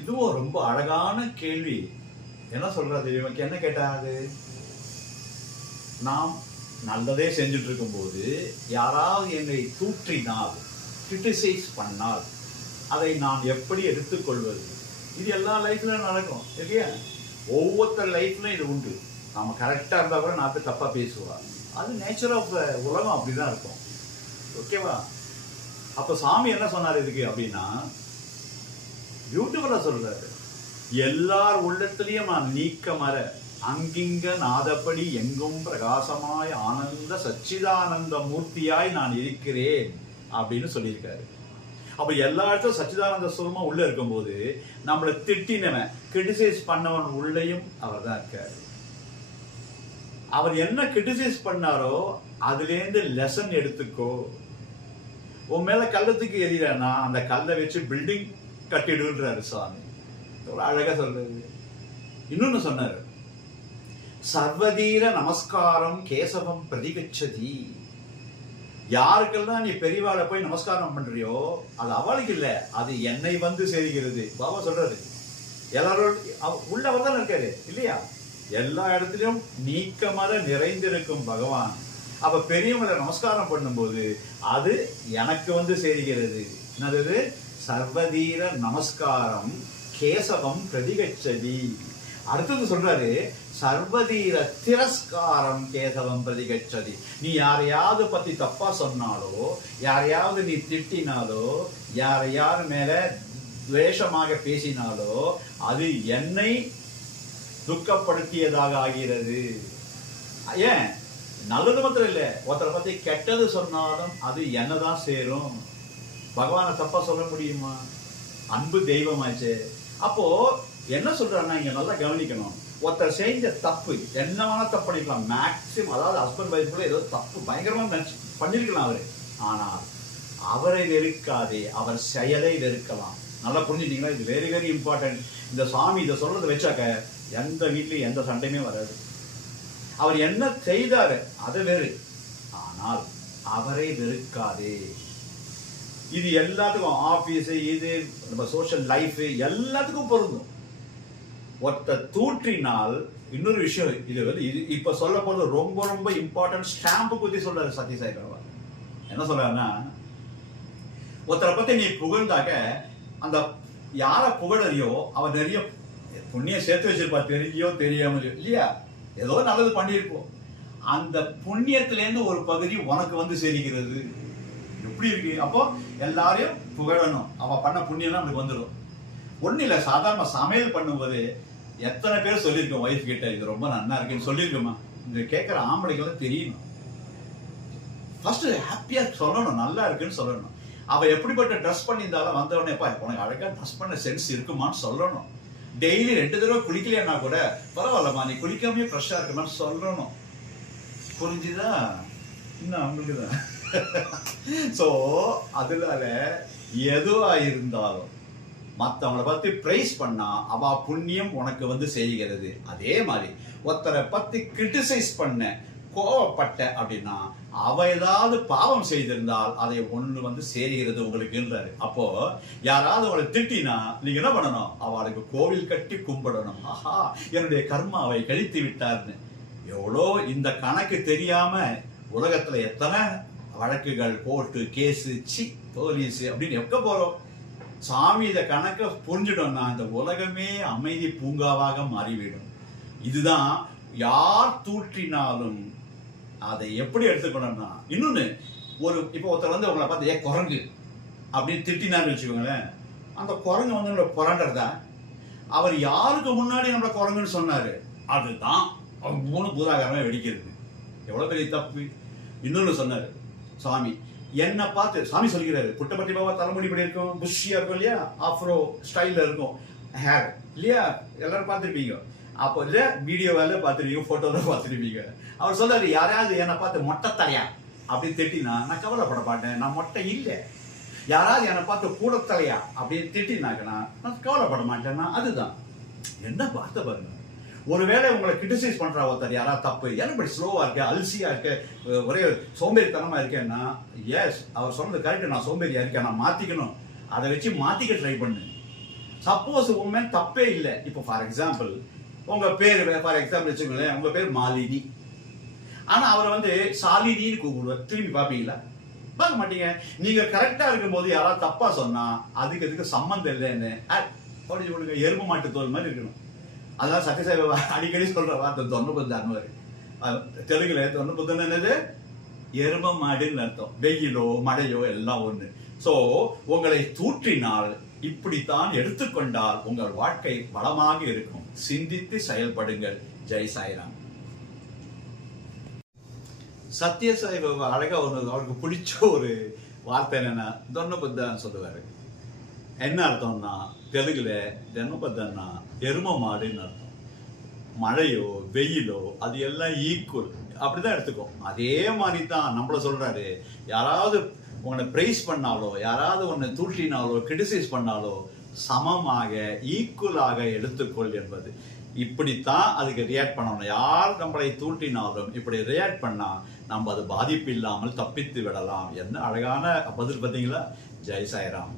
இதுவும் ரொம்ப அழகான கேள்வி. என்ன சொல்றது, இவனுக்கு என்ன கேட்டாது? நாம் நல்லதே செஞ்சுட்டு இருக்கும்போது யாராவது என்னை தூற்றினால், கிரிட்டிசைஸ் பண்ணால், அதை நான் எப்படி எடுத்துக்கொள்வது? இது எல்லா லைஃப்லயும் நடக்கும் இல்லையா? ஒவ்வொருத்தர் லைஃப்லயும் இது உண்டு. நம்ம கரெக்டா இருந்தா கூட நான் போய் தப்பா பேசுவா. அது நேச்சர் ஆஃப் உலகம், அப்படிதான் இருக்கும். ஓகேவா? அப்ப சாமி என்ன சொன்னார் இதுக்கு அப்படின்னா, பியூட்டிஃபுல்லா சொல்றாரு. எல்லார் உள்ளத்திலையும் நான் நீக்க மர அங்கிங்க நாதப்படி எங்கும் பிரகாசமாய் ஆனந்த சச்சிதானந்த மூர்த்தியாய் நான் இருக்கிறேன் அப்படின்னு சொல்லியிருக்காரு. அப்ப எல்லா இடத்துல சச்சிதானந்த சுரமா உள்ள இருக்கும்போது நம்மளை திட்டினவன், கிரிட்டிசைஸ் பண்ணவன் உள்ளேயும் அவர் தான் இருக்காரு. அவர் என்ன கிரிட்டிசைஸ் பண்ணாரோ அதுலேருந்து லெசன் எடுத்துக்கோ. உன் மேல கள்ளத்துக்கு எரியலன்னா அந்த கல்லை வச்சு பில்டிங் கட்டிடுன்றாரு சாமி. அழகா சொல்றது. இன்னொன்னு சொன்னாரு, சர்வதீர நமஸ்காரம் கேசவம் பிரதிகச்சதி. யாருக்கெல்லாம் நீ பெரியவாளை போய் நமஸ்காரம் பண்றியோ அது அவளுக்கு இல்ல, அது என்னை வந்து சேர்கிறது. பாபா சொல்றாரு, எல்லாரோட உள்ளவர் தான் இருக்காரு இல்லையா? எல்லா இடத்திலும் நீக்கமர நிறைந்திருக்கும் பகவான். அப்ப பெரியவங்களை நமஸ்காரம் பண்ணும்போது அது எனக்கு வந்து சேர்கிறது. என்னது? சர்வதீர நமஸ்காரம் கேசவம் பிரதிகச்சதி. அடுத்தது சொல்றாரு, சர்வதீர திரஸ்காரம் கேசவம் பிரதிகச்சதி. நீ யாரையாவது பத்தி தப்பா சொன்னாலோ, யாரையாவது நீ திட்டினாலோ, யாரையாரு மேல துவேஷமாக பேசினாலோ அது என்னை துக்கப்படுத்தியதாக ஆகிறது. ஏன்? நல்லது மாத்திரம் இல்ல, ஒருத்தரை பத்தி கெட்டது சொன்னாலும் அது என்னதான் சேரும். பகவானை தப்பா சொல்ல முடியுமா? அன்பு தெய்வமாச்சு. அப்போ என்ன சொல்றாருன்னா, இங்க நல்லா கவனிக்கணும். ஒருத்தர் செஞ்ச தப்பு, என்னமான தப்பு பண்ணிக்கலாம் மேக்சிமம். அதாவது ஹஸ்பண்ட் வைஃப் கூட ஏதோ தப்பு பயங்கரமா பண்ணிருக்கலாம் அவரு. ஆனால் அவரை வெறுக்காதே, அவர் செயலை வெறுக்கலாம். நல்லா புரிஞ்சுட்டீங்களா? இது வெரி வெரி இம்பார்ட்டன்ட். இந்த சாமி இதை சொல்றதை வச்சாக்க எந்த வீட்லயும் எந்த சண்டையுமே வராது. அவர் என்ன செய்தாரு அதை வெறு, ஆனால் அவரை வெறுக்காதே. இது எல்லாத்துக்கும், ஆபீஸ், இது நம்ம சோஷியல் லைஃப் எல்லாத்துக்கும் பொருந்தும். ஒருத்த தூற்றினால் இன்னொரு விஷயம், இது வந்து இது இப்ப சொல்ல போறது ரொம்ப ரொம்ப இம்பார்ட்டன்ட். ஸ்டாம்பு பத்தி சொல்றாரு சத்ய சாய் பாபா. என்ன சொல்றாருன்னா, ஒருத்தரை பத்தி நீ புகழ்ந்தாக்க அந்த யார புகழறியோ அவர் நிறைய புண்ணியம் சேர்த்து வச்சிருப்பா, தெரிஞ்சோ தெரியாமலையோ இல்லையா? ஏதோ நல்லது பண்ணியிருப்போம். அந்த புண்ணியத்திலேருந்து ஒரு பகுதி உனக்கு வந்து சேருகிறது. எப்படி இருக்கு? அப்போ எல்லாரையும் புகழணும். அவ பண்ண புண்ணியம் நம்மளுக்கு வந்துடும். ஒன்னும் இல்லை, சாதாரண சமையல் பண்ணும்போது எத்தனை பேர் சொல்லியிருக்கோம் ஒய்ஃப் கிட்ட, இது ரொம்ப நல்லா இருக்குன்னு சொல்லியிருக்கோமா? இந்த கேட்குற ஆம்பளைக்கு தெரியணும். ஃபர்ஸ்ட் ஹாப்பியா சொல்லணும், நல்லா இருக்குன்னு சொல்லணும். அவ எப்படிப்பட்ட ட்ரெஸ் பண்ணியிருந்தாலும் வந்த உடனே, உனக்கு அழகா ட்ரெஸ் பண்ண சென்ஸ் இருக்குமான்னு சொல்லணும். டெய்லி 2 தடவை குளிக்கலையா கூட பரவாயில்லம்மா, நீ குளிக்காமே ஃப்ரெஷ்ஷா இருக்குமான்னு சொல்லணும். புரிஞ்சுதா? இன்னும் அவங்களுக்கு தான். சோ அதனால எதுவா இருந்தாலும் மற்றவங்களை பத்தி பிரைஸ் பண்ணா அவ புண்ணியம் உனக்கு வந்து செய்கிறது. அதே மாதிரி ஒருத்தரை பத்தி கிரிட்டிசைஸ் பண்ண, கோவப்பட்ட அப்படின்னா அவ ஏதாவது பாவம் செய்திருந்தால் அதை ஒண்ணு வந்து சேருகிறது உங்களுக்குன்றாரு. அப்போ யாராவது அவளை திட்டினா நீங்க என்ன பண்ணணும்? அவளுக்கு கோவில் கட்டி கும்பிடணும். ஆஹா, என்னுடைய கர்மாவை கழித்து விட்டார்னு. எவ்வளோ இந்த கணக்கு தெரியாம உலகத்துல எத்தனை வழக்குகள், கோர்ட்டு கேஸு, போலீஸ் அப்படின்னு எக்க போறோம். சாமி இத கணக்க புரிஞ்சிட்டோம்னா இந்த உலகமே அமைதி பூங்காவாக மாறிவிடும். இதுதான் யார் தூற்றினாலும் அதை எப்படி எடுத்துக்கணும்னா, இன்னொன்னு, ஒரு இப்போ ஒருத்தர் வந்து உங்களை பார்த்து குரங்கு அப்படின்னு திட்டினான்னு வச்சுக்கோங்களேன், அந்த குரங்கு வந்து நம்மளை புரண்டறதா? அவர் யாருக்கு முன்னாடி நம்மளை குரங்குன்னு சொன்னாரு, அதுதான் அவங்க 3 பூதாகரமா வெடிக்கிறது. எவ்வளவு பெரிய தப்பு. இன்னொன்னு சொன்னாரு சாமி, என்ன பார்த்து சாமி சொல்லிக்கிறாரு, புட்டபர்த்தி பாபா தலைமுடி இப்படி இருக்கும், புஷ்ஷியா இருக்கும் இல்லையா, ஆஃப்ரோ ஸ்டைல்ல இருக்கும் ஹேர் இல்லையா, எல்லாரும் பார்த்துருப்பீங்க. அப்போ இல்ல வீடியோவால பார்த்துருப்பீங்க, போட்டோல பார்த்துருப்பீங்க. அவர் சொல்றாரு, யாராவது என்னை பார்த்து மொட்டை தலையா அப்படின்னு திட்டினா நான் கவலைப்பட மாட்டேன், நான் மொட்டை இல்லை. யாராவது என்னை பார்த்து கூட தலையா அப்படின்னு திட்டினாக்கனா நான் கவலைப்பட மாட்டேன்னா அதுதான். என்ன வார்த்தை பாருங்க. ஒருவேளை உங்களை கிரிட்டிசைஸ் பண்றா ஒருத்தர், யாராவது தப்பு, ஏன்னா இப்படி ஸ்லோவா இருக்க, அல்சியா இருக்க, ஒரே சோம்பேறித்தனமா இருக்கேன்னா, எஸ் அவர் சொன்னது கரெக்ட், நான் சோம்பேறியா இருக்கேன், நான் மாத்திக்கணும். அதை வச்சு மாத்திக்க ட்ரை பண்ணு. சப்போஸ் உண்மை தப்பே இல்லை. இப்போ ஃபார் எக்ஸாம்பிள் உங்க பேர் ஃபார் எக்ஸாம்பிள் வச்சுக்கோங்களேன், உங்க பேர் மாலினி, ஆனா அவர் வந்து சாலினின்னு கூப்பிடுவார். திரும்பி பாப்பீங்களா? பார்க்க மாட்டீங்க. நீங்க கரெக்டா இருக்கும்போது யாராவது தப்பா சொன்னா அதுக்கு சம்பந்தம் இல்லைன்னு படிச்சு கொடுங்க. எரும மாட்டு தோல் மாதிரி இருக்கணும். அதான் சத்யசாய் அடிக்கடி சொல்ற வார்த்தை தொன்னபுத்தான்னு. தெலுங்குல தொன்னபுத்தன் என்னது? எரும மாடுன்னு அர்த்தம். வெயிலோ மழையோ எல்லாம் ஒண்ணு. சோ உங்களை தூற்றினால் இப்படித்தான் எடுத்துக்கொண்டால் உங்கள் வாழ்க்கை வளமாக இருக்கும். சிந்தித்து செயல்படுங்கள். ஜெய் சாய்ராம். சத்யசாய் பாபா அழகா அவருக்கு பிடிச்ச ஒரு வார்த்தை என்னன்னா தொன்னபுத்தான்னு சொல்லுவாரு. என்ன அர்த்தம்னா தெலுங்குல தொன்னபுத்தன்னா எரும மாடுன்னு அர்த்தம். மழையோ வெயிலோ அது எல்லாம் ஈக்குவல், அப்படிதான் எடுத்துக்கோ. அதே மாதிரி தான் நம்மள சொல்றாரு. யாராவது உன்னை பிரைஸ் பண்ணாலோ, யாராவது உன்னை தூற்றினாலோ, கிரிட்டிசைஸ் பண்ணாலோ சமமாக ஈக்குவலாக எடுத்துக்கொள் என்பது. இப்படித்தான் அதுக்கு ரியாக்ட் பண்ணணும். யார் நம்மளை தூற்றினாலும் இப்படி ரியாக்ட் பண்ணா நம்ம அது பாதிப்பு இல்லாமல் தப்பித்து விடலாம். என்ன அழகான பதில் பார்த்தீங்களா? ஜெய் சாய்ராம்.